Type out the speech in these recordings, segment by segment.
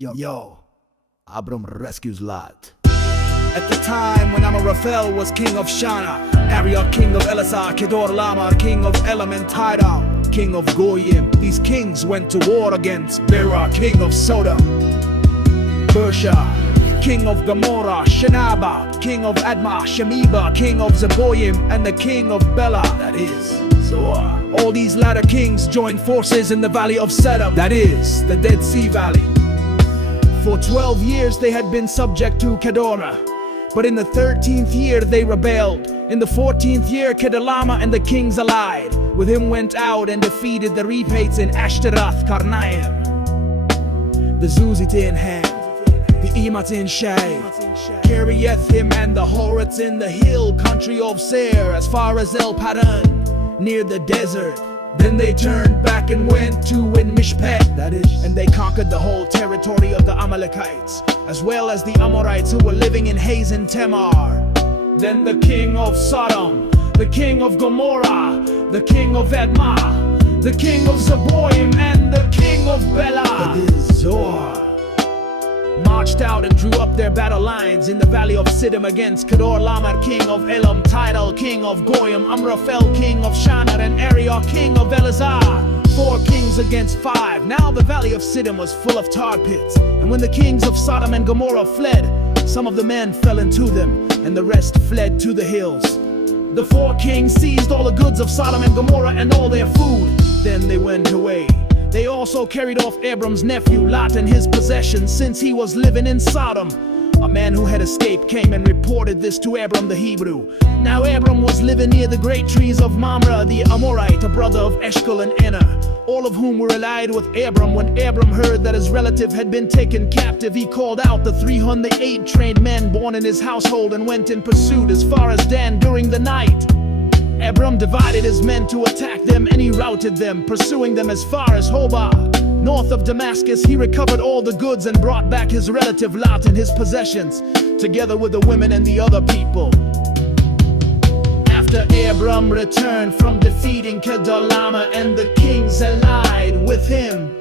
Yo, Abram rescues Lot. At the time when Amraphel was king of Shana, Arioch king of Elasar, Kedorlaomer king of Elam, and Tidal king of Goyim, these kings went to war against Bera king of Sodom, Bersha king of Gomorrah, Shinaba king of Admah, Shemeba king of Zeboim, and the king of Bela, that is Zoar. All these latter kings joined forces in the valley of Sedom, that is the Dead Sea Valley. For 12 years they had been subject to Kedorah, but in the 13th year they rebelled. In the 14th year Kedorlaomer and the kings allied with him went out and defeated the Rephates in Ashtaroth Karnaim, the Zuzite in Ham, the Emat in Shai, Kiriathim and the Horites in the hill country of Seir, as far as El Paran, near the desert. Then they turned back and went to Mishpeh, that is, and they conquered the whole territory of the Amalekites, as well as the Amorites who were living in Hazin Tamar. Then the king of Sodom, the king of Gomorrah, the king of Admah, the king of Zeboim, and the king of Bela, that is Zoar, marched out and drew up their battle lines in the valley of Siddim against Kedorlaomer king of Elam, Tidal king of Goyim, Amraphel king of Shana, and Arioch king of Elasar. 4 kings against 5. Now the valley of Siddim was full of tar pits, and when the kings of Sodom and Gomorrah fled, some of the men fell into them, and the rest fled to the hills. The 4 kings seized all the goods of Sodom and Gomorrah and all their food. Then they went away. They also carried off Abram's nephew Lot and his possessions, since he was living in Sodom. A man who had escaped came and reported this to Abram the Hebrew. Now Abram was living near the great trees of Mamre the Amorite, a brother of Eshcol and Aner, all of whom were allied with Abram. When Abram heard that his relative had been taken captive, he called out the 308 trained men born in his household and went in pursuit as far as Dan during the night. Abram divided his men to attack them, and he routed them, pursuing them as far as Hobah. North of Damascus, he recovered all the goods and brought back his relative Lot and his possessions, together with the women and the other people. After Abram returned from defeating Kedorlaomer and the kings allied with him,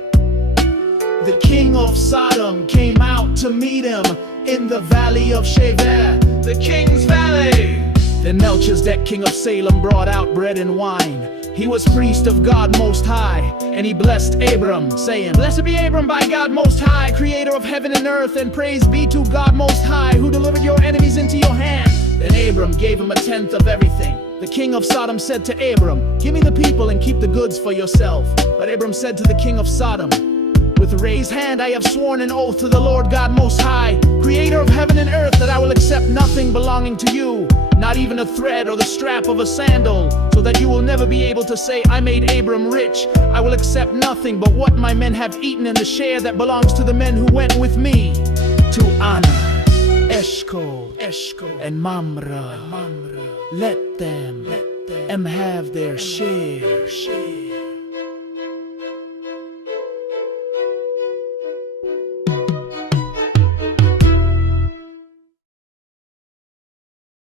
the king of Sodom came out to meet him in the valley of Shaveh, the king's valley. Then Melchizedek king of Salem brought out bread and wine. He was priest of God Most High, and he blessed Abram, saying, "Blessed be Abram by God Most High, creator of heaven and earth, and praise be to God Most High, who delivered your enemies into your hand." Then Abram gave him 1/10 of everything. The king of Sodom said to Abram, "Give me the people and keep the goods for yourself." But Abram said to the king of Sodom, "With raised hand I have sworn an oath to the Lord God Most High, creator of heaven and earth, that I will accept nothing belonging to you, not even a thread or the strap of a sandal, so that you will never be able to say, 'I made Abram rich.' I will accept nothing but what my men have eaten, and the share that belongs to the men who went with me to Aner, Eshcol, and Mamre. Let them have their share."